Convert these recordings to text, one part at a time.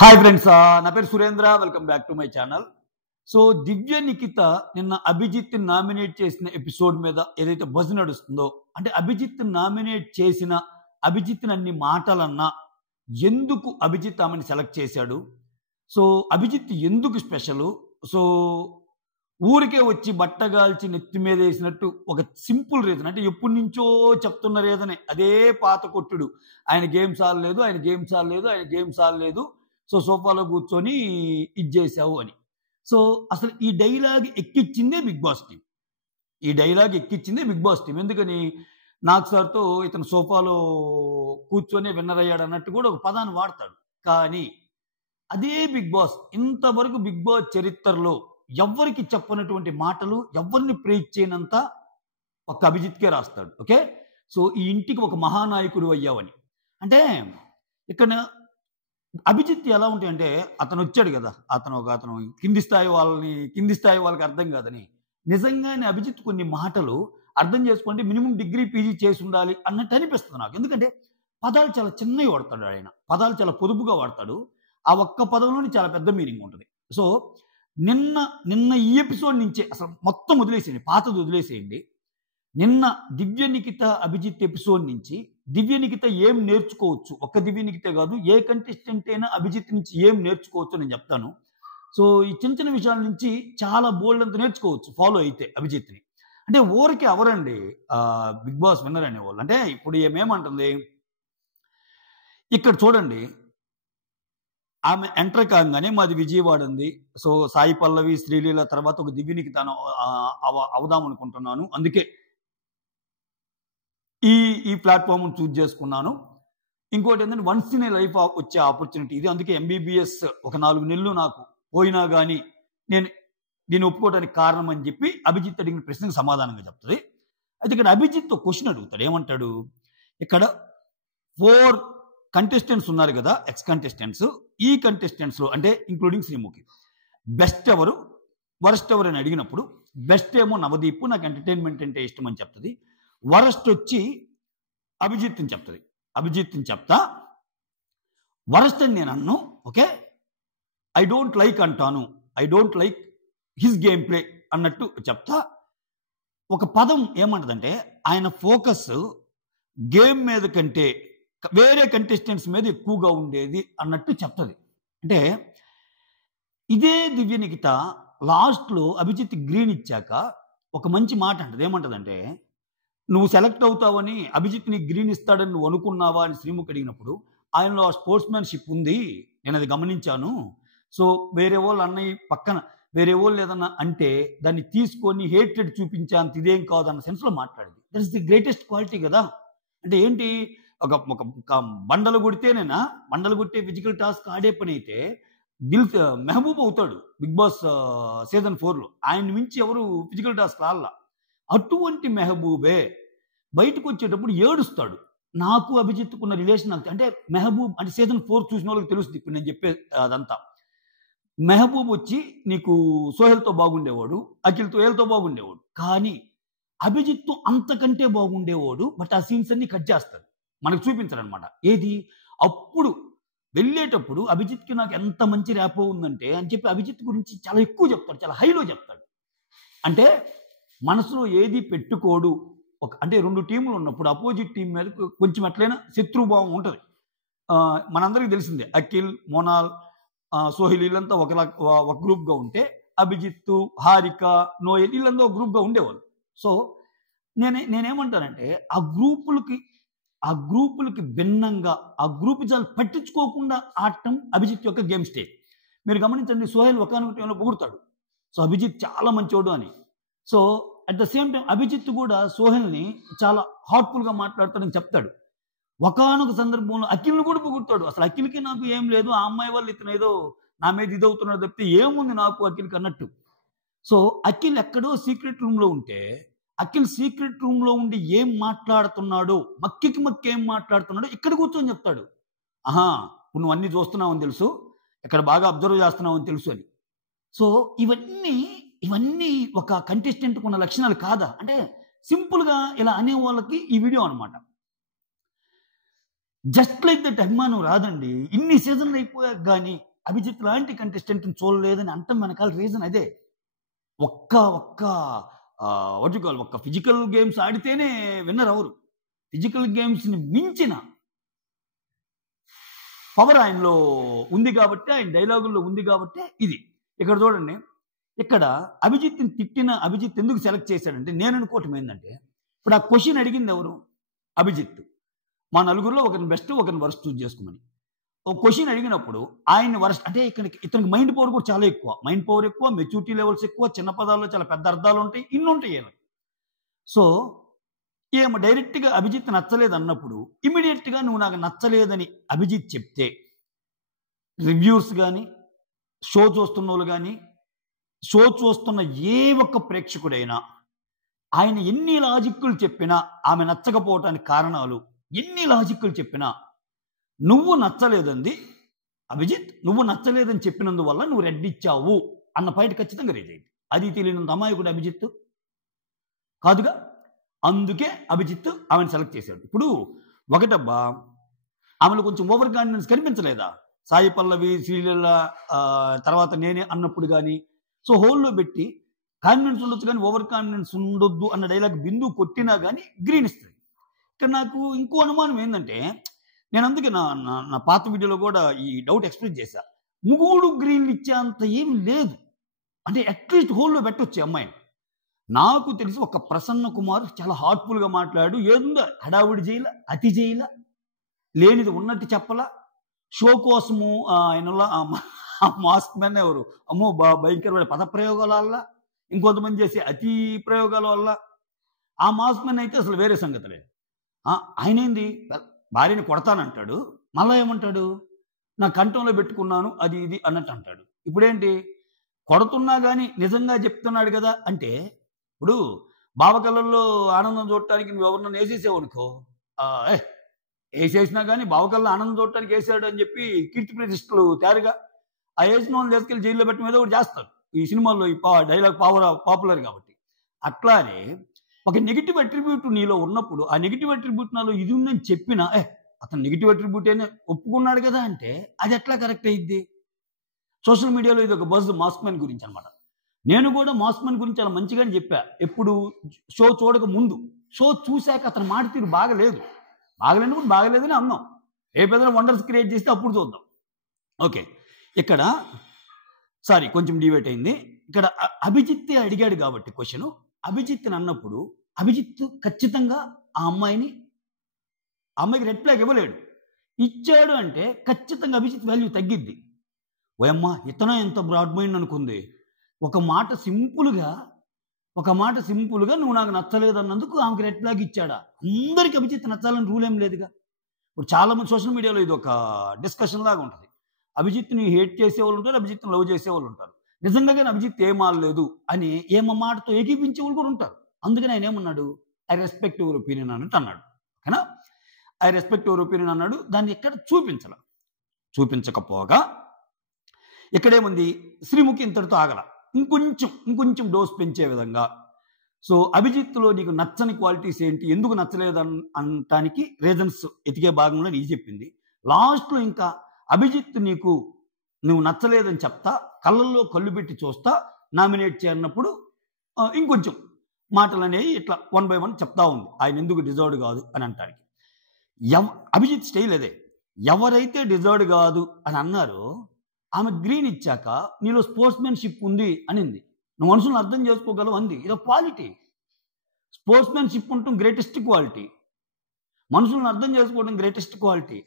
Hi friends, నా పేరు Surendra. Welcome back to my channel. So Divya Nikhitha నిన్న అభిజిత్ నామినేట్ చేసిన ఎపిసోడ్ మీద ఏదైతే బజ్ నడుస్తుందో, అంటే అభిజిత్ నామినేట్ చేసిన అభిజిత్ అన్ని మాటలన్నా ఎందుకు అభిజిత్ ఆమెను సెలెక్ట్ చేశాడు, సో అభిజిత్ ఎందుకు స్పెషల్, సో ఊరికే వచ్చి బట్టగాల్చి నెత్తి మీద వేసినట్టు ఒక సింపుల్ రీజన్, అంటే ఎప్పటి నుంచో చెప్తున్న రీజనే అదే పాత కొట్టుడు. ఆయన గేమ్స్ ఆడలేదు, ఆయన గేమ్స్ ఆడలేదు, ఆయన గేమ్స్ ఆడలేదు, సో సోఫాలో కూర్చొని ఇది చేసావు అని. సో అసలు ఈ డైలాగ్ ఎక్కిచ్చిందే బిగ్ బాస్ టీం. ఈ డైలాగ్ ఎక్కిచ్చిందే బిగ్ బాస్ టీం. ఎందుకని నాగ్ సార్తో ఇతను సోఫాలో కూర్చొని విన్నర్ అయ్యాడు అన్నట్టు కూడా ఒక పదాన్ని వాడతాడు. కానీ అదే బిగ్ బాస్ ఇంతవరకు బిగ్ బాస్ చరిత్రలో ఎవ్వరికి చెప్పనటువంటి మాటలు, ఎవరిని ప్రేజ్ చేయనంత ఒక అభిజిత్కే రాస్తాడు. ఓకే, సో ఈ ఇంటికి ఒక మహానాయకుడు అయ్యావని. అంటే ఇక్కడ అభిజిత్ ఎలా ఉంటాయంటే, అతను వచ్చాడు కదా, అతను కింది స్థాయి వాళ్ళకి అర్థం కాదని. నిజంగానే అభిజిత్ కొన్ని మాటలు అర్థం చేసుకుంటే మినిమం డిగ్రీ పీజీ చేసి ఉండాలి అన్నట్టు అనిపిస్తుంది నాకు. ఎందుకంటే పదాలు చాలా చిన్నవి వాడతాడు ఆయన, పదాలు చాలా పొదుపుగా వాడతాడు. ఆ ఒక్క పదంలోని చాలా పెద్ద మీనింగ్ ఉంటుంది. సో నిన్న ఈ ఎపిసోడ్ నుంచే అసలు మొత్తం వదిలేసేయండి, పాతది వదిలేసేయండి. నిన్న దివ్య నిఖిత అభిజిత్ ఎపిసోడ్ నుంచి దివ్య నిఖిత ఏం నేర్చుకోవచ్చు, ఒక్క దివ్య నిఖితే కాదు, ఏ కంటెస్టెంట్ అయినా అభిజిత్ నుంచి ఏం నేర్చుకోవచ్చు నేను చెప్తాను. సో ఈ చిన్న చిన్న విషయాల నుంచి చాలా బోల్డ్ అంత నేర్చుకోవచ్చు ఫాలో అయితే అభిజిత్ని. అంటే ఊరికి ఎవరండి బిగ్ బాస్ విన్నర్ అనేవాళ్ళు. అంటే ఇప్పుడు ఏమేమంటుంది ఇక్కడ చూడండి, ఆమె ఎంటర్ కాగానే మాది విజయవాడ ఉంది, సో సాయి పల్లవి శ్రీలీల తర్వాత ఒక దివ్య నిఖిత అవుదాం అనుకుంటున్నాను, అందుకే ఈ ప్లాట్ఫామ్ చూజ్ చేసుకున్నాను. ఇంకోటి ఏంటంటే వన్స్ ఇన్ ఏ లైఫ్ వచ్చే ఆపర్చునిటీ ఇది, అందుకే ఎంబీబీఎస్ ఒక 4 నెలలు నాకు పోయినా కానీ నేను దీన్ని ఒప్పుకోవడానికి కారణం అని చెప్పి అభిజిత్ అడిగిన ప్రశ్నకు సమాధానంగా చెప్తుంది. అయితే ఇక్కడ అభిజిత్ క్వశ్చన్ అడుగుతాడు. ఏమంటాడు, ఇక్కడ 4 కంటెస్టెంట్స్ ఉన్నారు కదా, ఎక్స్ కంటెస్టెంట్స్. ఈ కంటెస్టెంట్స్లో అంటే ఇంక్లూడింగ్ శ్రీముఖి, బెస్ట్ ఎవరు వరస్ట్ ఎవరు అని అడిగినప్పుడు బెస్ట్ ఏమో నవదీప్, నాకు ఎంటర్టైన్మెంట్ అంటే ఇష్టం అని చెప్తుంది. వరస్ట్ వచ్చి అభిజిత్ అని చెప్తుంది. అభిజిత్ అని చెప్తా, వరస్ట్ అని నేను అన్ను, ఓకే, ఐ డోంట్ లైక్ అంటాను, I don't like his game play అన్నట్టు చెప్తా. ఒక పదం ఏమంటదంటే ఆయన ఫోకస్ గేమ్ మీద కంటే వేరే కంటెస్టెంట్స్ మీద ఎక్కువగా ఉండేది అన్నట్టు చెప్తుంది. అంటే ఇదే దివ్య నిఖిత లాస్ట్లో అభిజిత్ గ్రీన్ ఇచ్చాక ఒక మంచి మాట అంటది. ఏమంటదంటే, నువ్వు సెలెక్ట్ అవుతావని అభిజిత్ నీ గ్రీన్ ఇస్తాడని నువ్వు అనుకున్నావా అని శ్రీముఖి అడిగినప్పుడు, ఆయనలో ఆ స్పోర్ట్స్మెన్షిప్ ఉంది, నేను అది గమనించాను. సో వేరే వాళ్ళు అన్నయ్య పక్కన వేరే వాళ్ళు ఏదన్నా అంటే దాన్ని తీసుకొని హేట్రెడ్ చూపించే అంత ఇదేం కాదు అన్న సెన్స్లో మాట్లాడింది. That is the greatest quality కదా. అంటే ఏంటి, ఒక బండలు కొట్టే ఫిజికల్ టాస్క్ ఆడే పని అయితే మెహబూబ్ అవుతాడు బిగ్ బాస్ సీజన్ 4లో. ఆయన మించి ఎవరు ఫిజికల్ టాస్క్ ఆడలా. అటువంటి మెహబూబే బయటకు వచ్చేటప్పుడు ఏడుస్తాడు. నాకు అభిజిత్తుకున్న రిలేషన్ అంటే మెహబూబ్ అంటే సీజన్ 4 చూసిన వాళ్ళకి తెలుస్తుంది ఇప్పుడు నేను చెప్పే అదంతా. మెహబూబ్ వచ్చి నీకు సోహెల్తో బాగుండేవాడు, అఖిల్తో ఏళ్ళతో బాగుండేవాడు, కానీ అభిజిత్తు అంతకంటే బాగుండేవాడు. బట్ ఆ సీన్స్ అన్ని కట్ చేస్తాడు, మనకు చూపించారు అనమాట. ఏది అప్పుడు వెళ్ళేటప్పుడు అభిజిత్కి నాకు ఎంత మంచి ర్యాపో ఉందంటే అని చెప్పి అభిజిత్ గురించి చాలా ఎక్కువ చెప్తాడు, చాలా హైలో చెప్తాడు. అంటే మనసులో ఏది పెట్టుకోడు. అంటే 2 టీములు ఉన్నప్పుడు అపోజిట్ టీం మీద కొంచెం ఎట్లయినా శత్రుభావం ఉంటుంది. మనందరికీ తెలిసిందే, అఖిల్, మోనాల్, సోహిల్ వీళ్ళంతా ఒక గ్రూప్గా ఉంటే అభిజిత్, హారిక, నోయల్ వీళ్ళంతా ఒక గ్రూప్గా ఉండేవాళ్ళు. సో నేనేమంటానంటే ఆ గ్రూపులకి భిన్నంగా ఆ గ్రూప్ చాలా పట్టించుకోకుండా ఆడటం అభిజిత్ యొక్క గేమ్ స్టైల్. మీరు గమనించండి, సోహెల్ ఒకనొక టైంలో పొగుడుతాడు, సో అభిజిత్ చాలా మంచోడు అని. So at the same time Abhijit కూడా సోహెల్ని చాలా హార్ట్ఫుల్గా మాట్లాడతాడని చెప్తాడు. ఒకానొక సందర్భంలో అఖిల్ని కూడా పొగుడుతాడు. అసలు అఖిల్కి నాకు ఏం లేదు, ఆ అమ్మాయి వాళ్ళు ఇతను ఏదో నా మీద ఇదవుతున్నాడు తప్పితే ఏముంది నాకు అఖిల్కి అన్నట్టు. సో అఖిల్ ఎక్కడో సీక్రెట్ రూమ్లో ఉంటే, అఖిల్ సీక్రెట్ రూమ్లో ఉండి ఏం మాట్లాడుతున్నాడో, మక్కికి ఏం మాట్లాడుతున్నాడో ఇక్కడ కూర్చొని చెప్తాడు. ఆహా, ఇప్పుడు నువ్వు అన్ని చూస్తున్నావు అని తెలుసు, ఇక్కడ బాగా అబ్జర్వ్ చేస్తున్నావు అని తెలుసు అని. సో ఇవన్నీ ఒక కంటెస్టెంట్కి ఉన్న లక్షణాలు కాదా అంటే సింపుల్గా ఇలా అనే వాళ్ళకి ఈ వీడియో అనమాట. జస్ట్ లైక్ దట్ అభిమానం రాదండి. ఇన్ని సీజన్లు అయిపోయాక కానీ అభిజిత్ లాంటి కంటెస్టెంట్ని చూడలేదని అంటాం వెనకాల రీజన్ అదే. ఒక్క ఒక్క ఒక్క ఫిజికల్ గేమ్స్ ఆడితేనే విన్నర్ అవరు. ఫిజికల్ గేమ్స్ని మించిన పవర్ ఆయనలో ఉంది కాబట్టి, ఆయన డైలాగుల్లో ఉంది కాబట్టి ఇది. ఇక్కడ చూడండి, ఇక్కడ అభిజిత్ని తిట్టిన అభిజిత్ ఎందుకు సెలెక్ట్ చేశాడంటే, నేను అనుకోవటం ఏంటంటే, ఇప్పుడు ఆ క్వశ్చన్ అడిగింది ఎవరు? అభిజిత్. మా నలుగురిలో ఒకరిని బెస్ట్, ఒకరిని వర్స్ట్ చూస్ చేసుకోమని. ఒక క్వశ్చన్ అడిగినప్పుడు ఆయన వర్స్ట్ అంటే ఇతనికి మైండ్ పవర్ కూడా చాలా ఎక్కువ. మైండ్ పవర్ ఎక్కువ, మెచ్యూరిటీ లెవెల్స్ ఎక్కువ, చిన్న పదాల్లో చాలా పెద్ద అర్థాలు ఉంటాయి, ఇన్ని ఉంటాయి ఈయనకి. సో ఏమో డైరెక్ట్గా అభిజిత్ నచ్చలేదు అన్నప్పుడు ఇమీడియట్గా నువ్వు నాకు నచ్చలేదని అభిజిత్ చెప్తే, రివ్యూస్ కానీ, షో చూస్తున్న వాళ్ళు కానీ, షో చూస్తున్న ఏ ఒక్క ప్రేక్షకుడైనా ఆయన ఎన్ని లాజిక్కులు చెప్పినా, ఆమె నచ్చకపోవటానికి కారణాలు ఎన్ని లాజిక్కులు చెప్పినా, నువ్వు నచ్చలేదండి అభిజిత్, నువ్వు నచ్చలేదని చెప్పినందువల్ల నువ్వు రెడ్ ఇచ్చావు అన్న పాయింట్ ఖచ్చితంగా రేజ్ అయింది. అది తెలియనంత అమాయకుడు అభిజిత్ కాదుగా. అందుకే అభిజిత్ ఆమెను సెలెక్ట్ చేశాడు. ఇప్పుడు ఒకటబ్బా, ఆమెలో కొంచెం ఓవర్ కాన్ఫిడెన్స్ కనిపించలేదా? సాయి పల్లవి, శ్రీలీల తర్వాత నేనే అన్నప్పుడు కానీ, సో హోల్లో పెట్టి కాన్ఫిడెన్స్ ఉండొచ్చు కానీ ఓవర్ కాన్ఫిడెన్స్ ఉండొద్దు అన్న డైలాగ్ బిందు కొట్టినా కానీ గ్రీన్ ఇస్తుంది. ఇక్కడ నాకు ఇంకో అనుమానం ఏంటంటే, నేను అందుకే నా పాత వీడియోలో కూడా ఈ డౌట్ ఎక్స్ప్రెస్ చేశా. 3 గ్రీన్లు ఇచ్చేంత ఏం లేదు, అంటే అట్లీస్ట్ హోల్లో పెట్టొచ్చు అమ్మాయిని. నాకు తెలిసి ఒక ప్రసన్న కుమార్ చాలా హార్ట్ఫుల్గా మాట్లాడు, ఏదో హడావుడి చేయాల, అతి చేయాల, లేనిది ఉన్నట్టు చెప్పలా. షో కోసము ఆయన మాస్క్ మ్యాన్ ఎవరు అమ్మో భయంకరమైన పదప్రయోగాల వల్ల, ఇంకొంతమంది చేసే అతి ప్రయోగాల వల్ల. ఆ మాస్క్ మ్యాన్ అయితే అసలు వేరే సంగతులే. ఆయన ఏంది భార్యని కొడతానంటాడు, మళ్ళా ఏమంటాడు నా కంఠంలో పెట్టుకున్నాను అది ఇది అన్నట్టు అంటాడు. ఇప్పుడేంటి కొడుతున్నా కానీ నిజంగా చెప్తున్నాడు కదా అంటే, ఇప్పుడు బావకళ్ళల్లో ఆనందం చూడటానికి నువ్వు ఎవరన్నా వేసేసావనుకో, వేసేసినా కానీ బావకల్లో ఆనందం చూడటానికి వేసాడు అని చెప్పి కీర్తి ప్రతిష్టలు తయారుగా ఆ వేసిన వాళ్ళని తీసుకెళ్ళి జైల్లో పెట్టడం మీద కూడా చేస్తారు ఈ సినిమాల్లో. ఈ డైలాగ్ పాపులర్ కాబట్టి. అట్లానే ఒక నెగిటివ్ అట్రిబ్యూట్ నీలో ఉన్నప్పుడు ఆ నెగిటివ్ అట్రిబ్యూట్ నాలో ఇది ఉందని చెప్పినా, అతను నెగిటివ్ అట్రిబ్యూట్ అయినా ఒప్పుకున్నాడు కదా అంటే అది ఎట్లా కరెక్ట్ అయ్యిద్ది? సోషల్ మీడియాలో ఇది ఒక బజ్ మాస్క్ మ్యాన్ గురించి అనమాట. నేను కూడా మాస్క్ మ్యాన్ గురించి చాలా మంచిగానే చెప్పా. ఎప్పుడు షో చూడక ముందు, షో చూశాక అతని మాట తీరు బాగలేదు, బాగలేనప్పుడు బాగలేదని అన్నాం. రేపేదైనా వండర్స్ క్రియేట్ చేస్తే అప్పుడు చూద్దాం. ఓకే, ఇక్కడ సారీ కొంచెం డివేట్ అయింది. ఇక్కడ అభిజిత్ అడిగాడు కాబట్టి క్వశ్చన్, అభిజిత్ అన్నప్పుడు అభిజిత్ ఖచ్చితంగా ఆ అమ్మాయికి రెడ్ ఫ్లాగ్ ఇవ్వలేడు. ఇచ్చాడు అంటే ఖచ్చితంగా అభిజిత్ వాల్యూ తగ్గిద్ది. ఓయమ్మ ఇతన ఎంత బ్రాడ్ మైండ్ అనుకుంది. ఒక మాట సింపుల్గా నువ్వు నాకు నచ్చలేదన్నందుకు ఆమెకి రెడ్ ఫ్లాగ్ ఇచ్చాడా? అందరికి అభిజిత్ నచ్చాలని రూల్ ఏం లేదుగా. ఇప్పుడు చాలామంది సోషల్ మీడియాలో ఇది ఒక డిస్కషన్ లాగా ఉంటుంది. అభిజిత్ని హేట్ చేసేవాళ్ళు ఉంటారు, అభిజిత్ని లవ్ చేసేవాళ్ళు ఉంటారు. నిజంగా కానీ అభిజిత్ ఏమాలేదు అని మాటతో ఏకీపించే వాళ్ళు కూడా ఉంటారు. అందుకని ఆయన ఏమన్నాడు, ఐ రెస్పెక్ట్ యువర్ ఒపీనియన్ అన్నట్టు అన్నాడు. ఓకేనా, ఐ రెస్పెక్ట్ యువర్ ఒపీనియన్ అన్నాడు. దాన్ని ఎక్కడ చూపించకపోగా ఇక్కడేముంది, శ్రీముఖి ఇంతటితో ఆగల, ఇంకొంచెం డోస్ పెంచే విధంగా. సో అభిజిత్లో నీకు నచ్చని క్వాలిటీస్ ఏంటి, ఎందుకు నచ్చలేదు అనటానికి రీజన్స్ ఎతికే భాగంలో నీకు చెప్పింది. లాస్ట్లో ఇంకా అభిజిత్ నువ్వు నచ్చలేదని చెప్తా, కళ్ళల్లో కళ్ళు పెట్టి చూస్తా, నామినేట్ చేయన్నప్పుడు ఇంకొంచెం మాటలు అనేవి ఇట్లా 1 by 1 చెప్తా ఉంది ఆయన ఎందుకు డిజర్వ్డ్ కాదు అని అంటానికి. అభిజిత్ స్టైల్ అదే, ఎవరైతే డిజర్వ్డ్ కాదు అని అన్నారో ఆమె గ్రీన్ ఇచ్చాక నీలో స్పోర్ట్స్మెన్షిప్ ఉంది అనింది. నువ్వు మనుషులను అర్థం చేసుకోగలవు అంది. ఇదో క్వాలిటీ. స్పోర్ట్స్మెన్షిప్ ఉండటం గ్రేటెస్ట్ క్వాలిటీ, మనుషులను అర్థం చేసుకోవడం గ్రేటెస్ట్ క్వాలిటీ.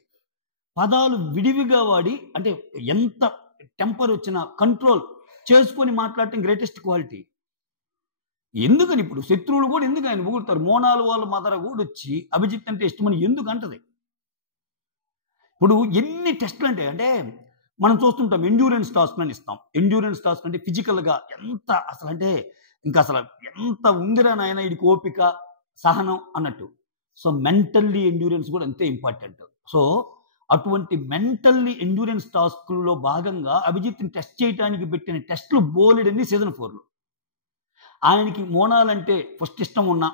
పదాలు విడివిగా వాడి, అంటే ఎంత టెంపర్ వచ్చినా కంట్రోల్ చేసుకొని మాట్లాడటం గ్రేటెస్ట్ క్వాలిటీ. ఎందుకని ఇప్పుడు శత్రువులు కూడా ఎందుకు ఆయన పొగుడతారు? మోనాలు వాళ్ళ మదర కూడా వచ్చి అభిజిత్ అంటే ఇష్టమని ఎందుకు అంటది? ఇప్పుడు ఎన్ని టెస్టులు అంటే మనం చూస్తుంటాం, ఎండ్యూరెన్స్ టాస్క్ అని ఇస్తాం. ఎండ్యూరెన్స్ టాస్క్ అంటే ఫిజికల్గా ఎంత అసలు అంటే ఇంకా అసలు ఎంత ఉందిరా నాయన వీడికి ఓపిక సహనం అన్నట్టు. సో మెంటల్లీ ఎండ్యూరెన్స్ కూడా అంతే ఇంపార్టెంట్. సో అటువంటి mentally ఎండ్యూరెన్స్ టాస్క్లో భాగంగా అభిజిత్ని టెస్ట్ చేయడానికి పెట్టిన టెస్టులు బోలెడన్ని సీజన్ 4లో. ఆయనకి మోనాలంటే ఫస్ట్ ఇష్టం ఉన్నా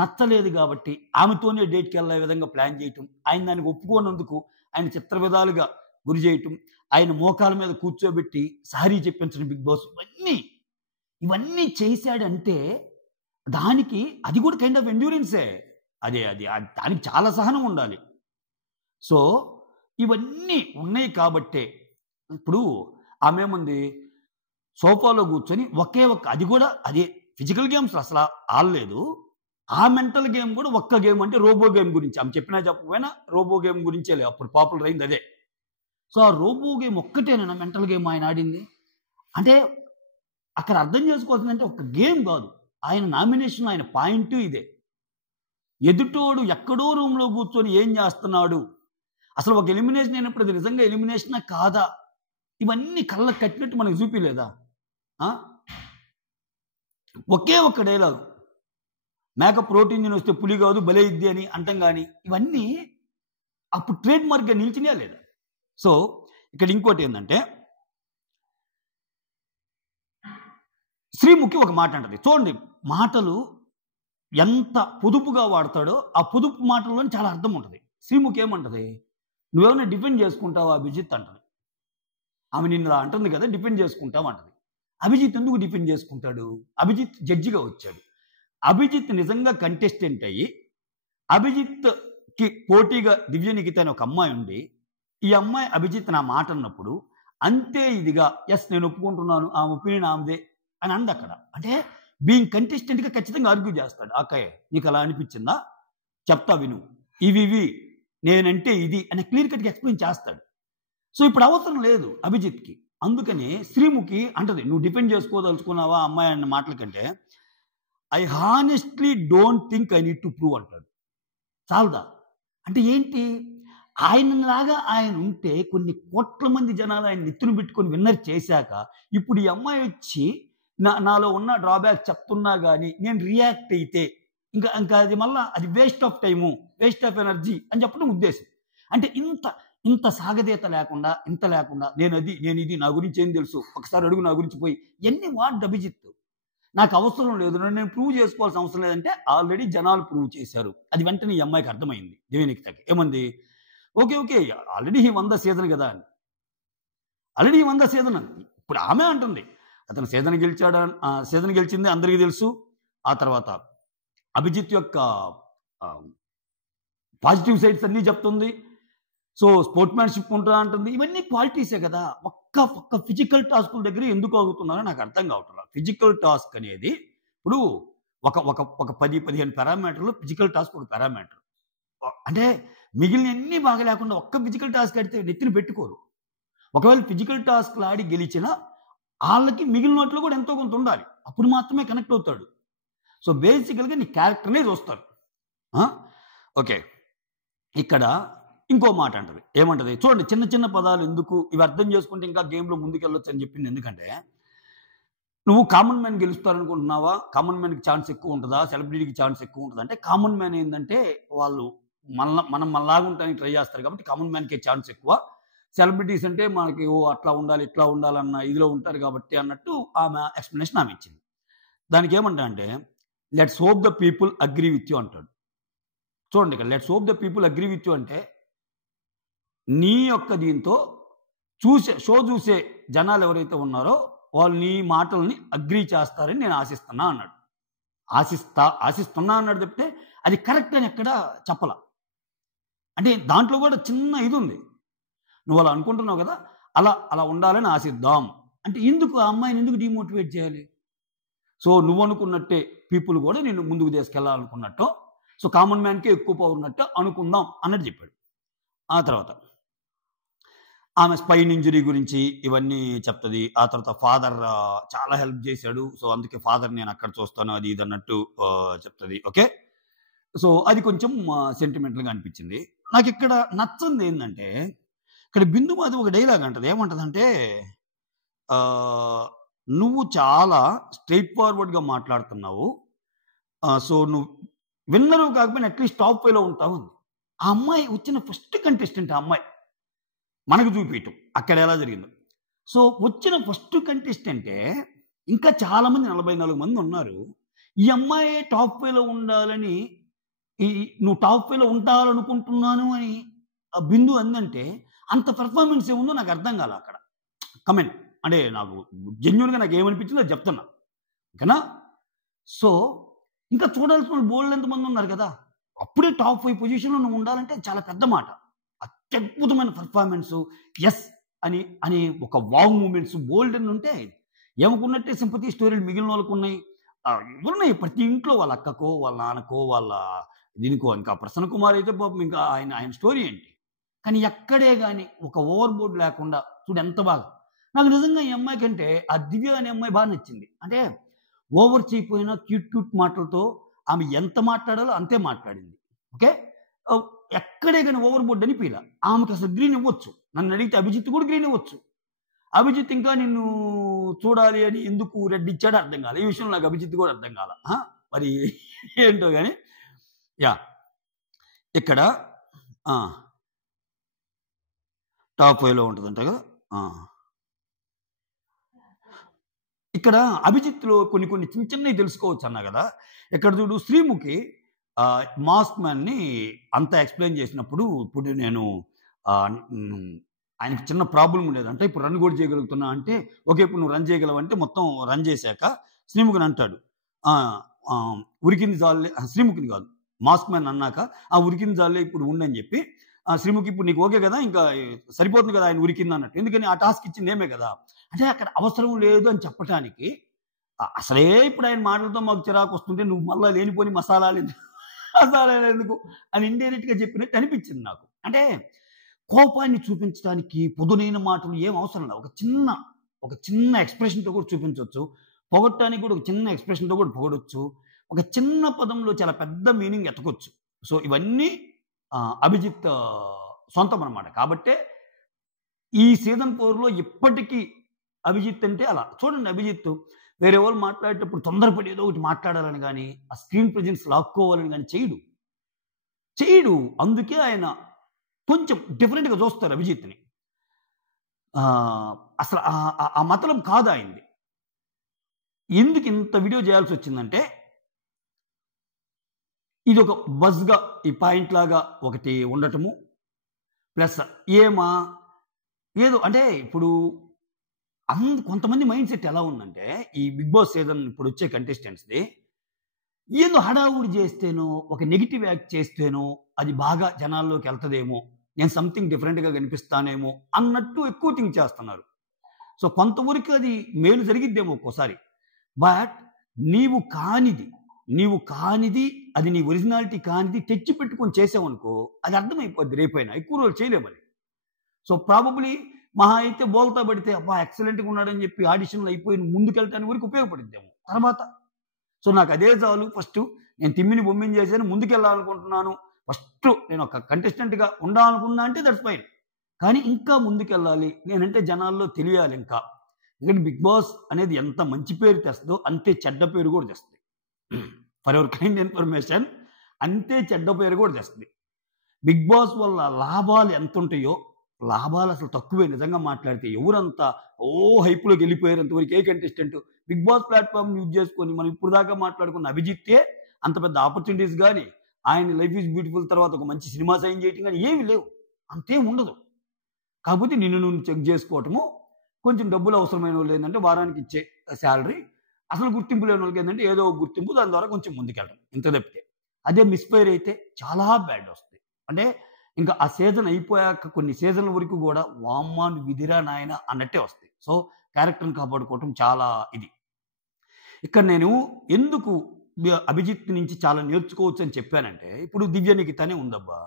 నచ్చలేదు కాబట్టి ఆమెతోనే డేట్కి వెళ్ళే విధంగా ప్లాన్ చేయటం, ఆయన దానికి ఒప్పుకోనందుకు ఆయన చిత్ర విధాలుగా గురి చేయటం, ఆయన మోకాల మీద కూర్చోబెట్టి సారీ చెప్పించడం బిగ్ బాస్, ఇవన్నీ చేశాడంటే దానికి అది కూడా కైండ్ ఆఫ్ ఎండ్యూరెన్సే. దానికి చాలా సహనం ఉండాలి. సో ఇవన్నీ ఉన్నాయి కాబట్టే ఇప్పుడు ఆమె ఏముంది, సోఫాలో కూర్చొని అది కూడా అదే ఫిజికల్ గేమ్స్ అసలు ఆడలేదు. ఆ మెంటల్ గేమ్ కూడా ఒక్క గేమ్, అంటే రోబో గేమ్ గురించి ఆమె చెప్పినా చెప్పకపోయినా రోబో గేమ్ గురించే అప్పుడు పాపులర్ అయింది అదే. సో ఆ రోబో గేమ్ ఒక్కటేనా మెంటల్ గేమ్ ఆయన ఆడింది? అంటే అక్కడ అర్థం చేసుకోవాల్సిందంటే ఒక గేమ్ కాదు, ఆయన నామినేషన్, ఆయన పాయింట్ ఇదే. ఎదుటోడు ఎక్కడో రూమ్లో కూర్చొని ఏం చేస్తున్నాడు, అసలు ఒక ఎలిమినేషన్ అయినప్పుడు అది నిజంగా ఎలిమినేషనా కాదా, ఇవన్నీ కళ్ళకు కట్టినట్టు మనకు చూపిలేదా? ఒకే ఒక్క డైలాగ్, మేకప్ ప్రోటీన్ తిని వస్తే పులి కాదు బలే ఇద్ది అని అంటాం. కానీ ఇవన్నీ అప్పుడు ట్రేడ్ మార్క్గా నిలిచినా లేదా? సో ఇక్కడ ఇంకోటి ఏంటంటే, శ్రీముఖి ఒక మాట అంటది చూడండి, మాటలు ఎంత పొదుపుగా వాడతాడో ఆ పొదుపు మాటల్లోనే చాలా అర్థం ఉంటుంది. శ్రీముఖి ఏమంటది, నువ్వేమైనా డిఫెండ్ చేసుకుంటావా అభిజిత్ అంటది. ఆమె నిన్న అంటుంది కదా డిఫెండ్ చేసుకుంటావు అంటది. అభిజిత్ ఎందుకు డిఫెండ్ చేసుకుంటాడు? అభిజిత్ జడ్జిగా వచ్చాడు. అభిజిత్ నిజంగా కంటెస్టెంట్ అయ్యి అభిజిత్కి పోటీగా దివ్య నిఖిత అనే ఒక అమ్మాయి ఉండి, ఈ అమ్మాయి అభిజిత్ నా మాట అన్నప్పుడు అంతే ఇదిగా ఎస్ నేను ఒప్పుకుంటున్నాను, ఆ ఒపీనియన్ ఆమెదే అని అంది అక్కడ. అంటే బీయింగ్ కంటెస్టెంట్గా ఖచ్చితంగా ఆర్గ్యూ చేస్తాడు. ఓకే నీకు అలా అనిపించిందా, చెప్తా విను, ఇవి నేనంటే ఇది అని క్లియర్ కట్గా ఎక్స్ప్లెయిన్ చేస్తాడు. సో ఇప్పుడు అవసరం లేదు అభిజిత్కి. అందుకని శ్రీముఖి అంటది, నువ్వు డిఫెండ్ చేసుకోదలుచుకున్నావా అమ్మాయి అన్న మాటల కంటే I honestly don't think I need to prove అంటాడు. చాలదా? అంటే ఏంటి, ఆయనలాగా ఆయన ఉంటే కొన్ని కోట్ల మంది జనాలు ఆయన నెత్తును పెట్టుకొని విన్నర్ చేశాక ఇప్పుడు ఈ అమ్మాయి వచ్చి నాలో ఉన్న డ్రాబ్యాక్ చెప్తున్నా కానీ నేను రియాక్ట్ అయితే ఇంకా అది మళ్ళీ అది waste of time, waste of energy అని చెప్పడం ఉద్దేశం. అంటే ఇంత సాగదీత లేకుండా, ఇంత లేకుండా నేను ఇది నా గురించి ఏం తెలుసు, ఒకసారి అడుగు నా గురించి పోయి ఎన్ని వాట్ అభిజిత్, నాకు అవసరం లేదు, నేను ప్రూవ్ చేసుకోవాల్సిన అవసరం లేదంటే ఆల్రెడీ జనాలు ప్రూవ్ చేశారు. అది వెంటనే ఈ అమ్మాయికి అర్థమైంది. దివ్యనిఖితకి ఏమంది, ఓకే ఆల్రెడీ ఈ 100 సీజన్ కదా అని, ఆల్రెడీ ఈ 100 సీజన్ అని. ఇప్పుడు ఆమె అంటుంది అతను సీజన్ గెలిచింది అందరికీ తెలుసు. ఆ తర్వాత అభిజిత్ యొక్క పాజిటివ్ సైడ్స్ అన్నీ చెప్తుంది. సో స్పోర్ట్స్మెన్షిప్ ఉంటుందా అంటుంది. ఇవన్నీ క్వాలిటీసే కదా. ఒక్క ఫిజికల్ టాస్కుల దగ్గర ఎందుకు ఆగుతున్నారో నాకు అర్థం కావట్లేదు. ఫిజికల్ టాస్క్ అనేది ఇప్పుడు ఒక 10-15 పారామీటర్లు, ఫిజికల్ టాస్క్ ఒక పారామీటర్. అంటే మిగిలిన అన్ని బాగా లేకుండా ఒక్క ఫిజికల్ టాస్క్ ఆడితే నెత్తిని పెట్టుకోరు. ఒకవేళ ఫిజికల్ టాస్క్లు ఆడి గెలిచినా వాళ్ళకి మిగిలిన వాటిలో కూడా ఎంతో కొంత ఉండాలి, అప్పుడు మాత్రమే కనెక్ట్ అవుతాడు. సో బేసికల్గా నీ క్యారెక్టర్నే చూస్తారు. ఓకే, ఇక్కడ ఇంకో మాట అంటది, ఏమంటది చూడండి, చిన్న పదాలు ఎందుకు, ఇవి అర్థం చేసుకుంటే ఇంకా గేమ్లో ముందుకెళ్ళొచ్చు అని చెప్పింది. ఎందుకంటే నువ్వు కామన్ మ్యాన్ గెలుస్తారనుకుంటున్నావా, కామన్ మ్యాన్కి ఛాన్స్ ఎక్కువ ఉంటుందా, సెలబ్రిటీకి ఛాన్స్ ఎక్కువ ఉంటుంది అంటే, కామన్ మ్యాన్ ఏంటంటే వాళ్ళు మనం మనలాగా ఉండడానికి ట్రై చేస్తారు కాబట్టి కామన్ మ్యాన్కే ఛాన్స్ ఎక్కువ. సెలబ్రిటీస్ అంటే మనకి అట్లా ఉండాలి ఇట్లా ఉండాలన్న ఇదిలో ఉంటారు కాబట్టి అన్నట్టు ఆమె ఎక్స్ప్లెనేషన్ ఆమె ఇచ్చింది. దానికి ఏమంటా అంటే, let's hope the people agree with you అంటాడు. చూడండి ఇక్కడ let's hope the people agree with you అంటే నీ యొక్క దీంతో షో చూసే జనాలు ఎవరైతే ఉన్నారో వాళ్ళు నీ మాటల్ని అగ్రీ చేస్తారని నేను ఆశిస్తున్నా అన్నాడు. ఆశిస్తున్నా అన్నాడు చెప్తే అది కరెక్ట్ అని ఎక్కడ చెప్పల. అంటే దాంట్లో కూడా చిన్న ఇది ఉంది, నువ్వు అలా అనుకుంటున్నావు కదా, అలా ఉండాలని ఆశిద్దాం అంటే ఎందుకు ఆ అమ్మాయిని ఎందుకు డిమోటివేట్ చేయాలి? సో నువ్వు అనుకున్నట్టే పీపుల్ కూడా నేను ముందుకు తీసుకెళ్లాలనుకున్నట్టు, సో కామన్ మ్యాన్కే ఎక్కువ పవర్ ఉన్నట్టు అనుకుందాం అన్నట్టు చెప్పాడు. ఆ తర్వాత ఆమె స్పైన్ ఇంజరీ గురించి ఇవన్నీ చెప్తుంది. ఆ తర్వాత ఫాదర్ చాలా హెల్ప్ చేశాడు, సో అందుకే ఫాదర్ నేను అక్కడ చూస్తాను అది ఇది అన్నట్టు చెప్తుంది. ఓకే, సో అది కొంచెం సెంటిమెంటల్గా అనిపించింది. నాకు ఇక్కడ నచ్చింది ఏంటంటే, ఇక్కడ బిందు మాది ఒక డైలాగ్ అంటది, ఏమంటదంటే నువ్వు చాలా స్ట్రైట్ ఫార్వర్డ్గా మాట్లాడుతున్నావు, సో నువ్వు విన్నరు కాకపోయినా అట్లీస్ట్ టాప్ 5లో ఉంటావు. ఆ అమ్మాయి వచ్చిన ఫస్ట్ కంటెస్టెంట్, ఆ అమ్మాయి మనకు చూపించటం అక్కడ ఎలా జరిగిందో. సో వచ్చిన ఫస్ట్ కంటెస్టెంటే, ఇంకా చాలామంది 44 మంది ఉన్నారు. ఈ అమ్మాయి టాప్ 5లో ఉండాలని, నువ్వు టాప్ 5లో ఉండాలనుకుంటున్నాను అని ఆ బిందు అందంటే అంత పెర్ఫార్మెన్స్ ఏముందో నాకు అర్థం కాల అక్కడ. కమెంట్ అంటే నాకు జెన్యూన్‌గా నాకు ఏమనిపించిందో అది చెప్తున్నా. ఓకేనా? సో, ఇంకా చూడాల్సిన బోలెడు ఎంతమంది ఉన్నారు కదా! అప్పుడే టాప్ 5 పొజిషన్‌లో నువ్వు ఉండాలంటే చాలా పెద్ద మాట. అత్యద్భుతమైన పెర్ఫార్మెన్సు, యెస్ అని ఒక వావ్ మూమెంట్స్ బోలెడన్ని ఉంటాయి. ఈమెకున్నట్టే సింపతి స్టోరీలు మిగిలినోళ్ళకున్నాయి. ఉన్నాయి ప్రతి ఇంట్లో వాళ్ళ అక్కకో, వాళ్ళ నాన్నకో, వాళ్ళ దీనికో. ఇంకా ప్రసన్న కుమార్ అయితే పాపం ఇంకా ఆయన స్టోరీ ఏంటి? కానీ ఎక్కడే గాని ఒక ఓవర్ బోర్డ్ లేకుండా చూడు ఎంత బాగా. నాకు నిజంగా ఈ అమ్మాయి కంటే ఆ దివ్య అనే అమ్మాయి బాగా నచ్చింది. అంటే ఓవర్ చేయకపోయినా క్యూట్ మాటలతో ఆమె ఎంత మాట్లాడాలో అంతే మాట్లాడింది. ఓకే. ఆహ్, ఎక్కడే గాని ఓవర్ బోర్డ్ అనిపియలా. ఆమెకసలు గ్రీన్ ఇవ్వచ్చు. నన్నడిగితే అభిజిత్ కూడా గ్రీన్ ఇవ్వచ్చు. అభిజిత్ ఇంకా నిన్ను చూడాలి అని ఎందుకు రెడ్ ఇచ్చాడో అర్థం కాలే. ఈ విషయంలో నాకు అభిజిత్ కూడా అర్థం కాల. మరి ఏంటో గాని యాహ్! ఇక్కడ ఆ! టాప్ 5లో ఉంటదంట కదా! ఆ! ఇక్కడ అభిజిత్‌లో కొన్ని చిన్న చిన్నయి తెలుసుకోవచ్చన్నా గదా! ఇక్కడ చూడు శ్రీముఖి మాస్క్ మ్యాన్‌ని అంతా ఎక్స్‌ప్లెయిన్ చేసినప్పుడు ఇప్పుడు నేను ఆయనకి చిన్న ప్రాబ్లమ్ ఉండేది. అంటే ఇప్పుడు రన్ కూడా చేయగలుగుతున్నా అంటే, ఓకే. ఇప్పుడు నువ్వు రన్ చేయగలవంటే మొత్తం రన్ చేశాక శ్రీముఖిని అంటాడు. ఆహ్, ఆహ్, ఉరికింది జాలులే శ్రీముఖిని కాదు. మాస్క్ మ్యాన్ అన్నాక, ఉరికింది జాలులే ఇప్పుడు ఉండని చెప్పి, శ్రీముఖి ఇప్పుడు నీకు ఓకే కదా! ఇంకా సరిపోతుంది కదా! ఆయన ఉరికిందన్నట్టు. ఎందుకని ఆ టాస్క్ ఇచ్చింది ఏమే కదా! అంటే అక్కడ అవసరం లేదు అని చెప్పటానికి అసలే ఇప్పుడు ఆయన మాటలతో మాకు చిరాకొస్తుంటే నువ్వు మళ్ళా లేనిపోని మసాలాలెందుకు అని ఇండైరెక్ట్‌గా చెప్పినట్టు అనిపించింది నాకు. అంటే కోపాన్ని చూపించడానికి పొదునైన మాటలు ఏం అవసరం లేదు. ఒక చిన్న ఎక్స్‌ప్రెషన్‌తో కూడా చూపించొచ్చు. పొగడటానికి కూడా ఒక చిన్న ఎక్స్‌ప్రెషన్‌తో కూడా పొగడొచ్చు. ఒక చిన్న పదంలో చాలా పెద్ద మీనింగ్ ఎతకొచ్చు. సో, ఇవన్నీ అభిజిత్ సొంతం అన్నమాట. కాబట్టే ఈ సీజన్ 4లో ఇప్పటికి అభిజిత్ అంటే అలా. చూడండి అభిజిత్ వేరే వాళ్ళు మాట్లాడేటప్పుడు తొందరపడి ఏదో ఒకటి మాట్లాడాలని గాని, ఆ స్క్రీన్ ప్రెజెన్స్ లాక్కోవాలని గాని చేయడు. చేయడు. అందుకే ఆయన కొంచెం డిఫరెంట్‌గా చూస్తారు అభిజిత్‌ని. అసలు ఆ మతలబు కాదు ఆయనది. ఎందుకు ఇంత వీడియో చేయాల్సొచ్చిందంటే, ఇదొక బజ్‌గా ఈ పాయింట్ లాగా ఒకటి ఉండటము. ప్లస్ ఏదో అంటే ఇప్పుడు కొంతమంది మైండ్ సెట్ ఎలా ఉందంటే, ఈ బిగ్ బాస్ సీజన్ ఇప్పుడొచ్చే కంటెస్టెంట్స్‌ది ఏదో హడావుడి చేస్తేనో, ఒక నెగెటివ్ యాక్ట్ చేస్తేనో, అది బాగా జనాల్లోకెళ్తదేమో, నేను సంథింగ్ డిఫరెంట్‌గా కనిపిస్తానేమో అన్నట్టు ఎక్కువ థింక్ చేస్తున్నారు. సో, కొంతవరకు అది మేలు జరిగిద్దేమో ఒక్కోసారి. బట్ నీవు కానిది, అది నీ ఒరిజినాలిటీ కానిది తెచ్చి పెట్టుకొని చేసావనుకో, అది అర్థమైపోద్ది రేపైనా. ఎక్కువ రోజులు చేయలేమది. సో, ప్రాబబ్లీ మహా అయితే బోల్తా పడితే అబ్బా! ఎక్సలెంట్‌గా ఉన్నాడని చెప్పి ఆడిషన్‌లు అయిపోయి ముందుకెళ్ళటానికి వరకు ఉపయోగపడిద్దేమో. తర్వాత సో, నాకదే చాలు ఫస్టు. నేను తిమ్మిని బొమ్మిని చేశాను. ముందుకెళ్ళాలనుకుంటున్నాను. ఫస్టు నేను ఒక కంటెస్టెంట్‌గా ఉండాలనుకున్నా అంటే దట్స్ ఫైన్. కానీ ఇంకా ముందుకెళ్ళాలి. నేనంటే జనాల్లో తెలియాలింకా. ఎందుకంటే 'బిగ్ బాస్' అనేది ఎంత మంచి పేరు తెస్తదో, అంతే చెడ్డ పేరు కూడా తెస్తది. ఫర్ యువర్ కైండ్ ఇన్ఫర్మేషన్ అంతే చెడ్డ పేరు కూడా తెస్తది. 'బిగ్ బాస్' వల్ల లాభాలు ఎంతుంటాయో, లాభాలు అసలు తక్కువే నిజంగా మాట్లాడితే. ఎవరంతా హైప్‌లోకి వెళ్ళిపోయారు ఇంతవరకు ఏ కంటెస్టెంట్. 'బిగ్ బాస్' ప్లాట్‌ఫార్మ్‌ని యూజ్ చేసుకొని మనం ఇప్పుడు దాకా మాట్లాడుకున్న అభిజిత్తే అంత పెద్ద ఆపర్చునిటీస్ గాని, ఆయన 'లైఫ్ ఈజ్ బ్యూటిఫుల్' తర్వాత ఒక మంచి సినిమా సైన్ చేయటం గాని ఏమి లేవు. అంతేం ఉండదు. కాకపోతే నిన్ను నువ్వు చెక్ చేసుకోవటము, కొంచెం డబ్బులు అవసరమైనోళ్ళు ఏందంటే వారానికి ఇచ్చే సాలరీ, అసలు గుర్తింపు లేనోళ్ళకి ఏందంటే ఏదో ఒక గుర్తింపు దాని ద్వారా కొంచెం ముందుకెళ్ళడం. ఇంత తప్పితే. అదే మిస్‌ఫైర్ అయితే చాలా బ్యాడ్ వస్తాయి. అంటే ఇంకా ఆ సీజన్ అయిపోయాక కొన్ని సీజన్‌ల వరకు గూడా వామ్మా! నువ్విదిరా నాయనా అన్నట్టే వస్తాయి. సో, క్యారెక్టర్‌ని కాపాడుకోవటం చాలా ఇది. ఇక్కడ నేను ఎందుకు అభిజిత్ నుంచి చాలా నేర్చుకోవచ్చని చెప్పానంటే, ఇప్పుడు దివ్య నిఖితనే ఉందబ్బా!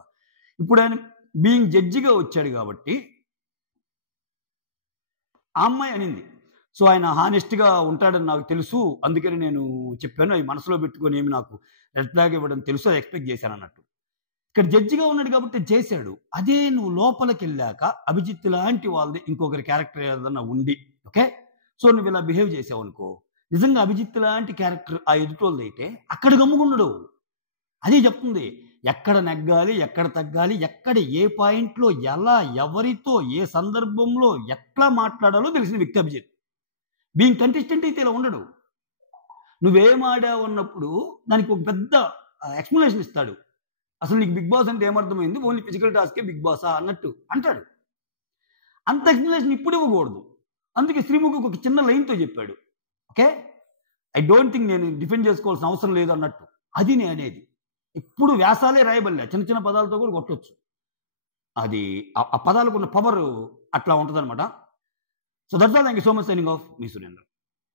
ఇప్పుడు ఆయన బీయింగ్ జడ్జిగా వచ్చాడు గాబట్టి ఆ అమ్మాయి అనింది. సో, ఆయన హానెస్ట్‌గా ఉంటాడని నాకు తెలుసు. అందుకని నేను చెప్పాను. అయి మనసులో పెట్టుకొని ఏమి నాకు రెడ్ ఫ్లాగ్ ఇవ్వడం తెలుసు. అది ఎక్స్‌పెక్ట్ చేశానన్నట్టు. ఇక్కడ జడ్జిగా ఉన్నాడు కాబట్టి చేశాడు. అదే నువ్వు లోపలికెళ్ళాక అభిజిత్ లాంటి వాళ్ళది ఇంకొకరి క్యారెక్టర్ ఏదన్నా ఉండి, ఓకే. సో, నువ్విలా బిహేవ్ చేసావనుకో, నిజంగా అభిజిత్ లాంటి క్యారెక్టర్ ఆ ఎదుటోళ్ళదైతే అక్కడ గమ్ముగుండడు. అదే చెప్తుంది. ఎక్కడ నెగ్గాలి, ఎక్కడ తగ్గాలి, ఎక్కడ ఏ పాయింట్‌లో ఎలా, ఎవరితో, ఏ సందర్భంలో ఎట్లా మాట్లాడాలో తెలిసిన వ్యక్తి అభిజిత్. బీయింగ్ కంటెస్టెంట్ అయితే ఇలా ఉండడు. నువ్వేం ఆడావన్నప్పుడు దానికి ఒక పెద్ద ఎక్స్‌ప్లనేషన్ ఇస్తాడు. అసలు నీకు 'బిగ్ బాస్' అంటే ఏమర్థమైంది? ఓన్లీ ఫిజికల్ టాస్కే 'బిగ్ బాసా' అన్నట్టు అంటాడు. అంత ఎక్స్ప్లెనేషన్ ఇప్పుడు ఇవ్వకూడదు. అందుకే శ్రీముఖికి ఒక చిన్న లైన్తో చెప్పాడు. ఓకే, ఐ డోంట్ థింక్ నేను డిఫెండ్ చేసుకోవాల్సిన అవసరం లేదు అన్నట్టు. అది నేను అనేది. ఇప్పుడు వ్యాసాలే రాయబడలే, చిన్న చిన్న పదాలతో కూడా కొట్టొచ్చు. అది ఆ పదాలకు ఉన్న పవర్ అట్లా ఉంటుందన్నమాట. So that's all. Thank you so much. Signing off, me Surendra.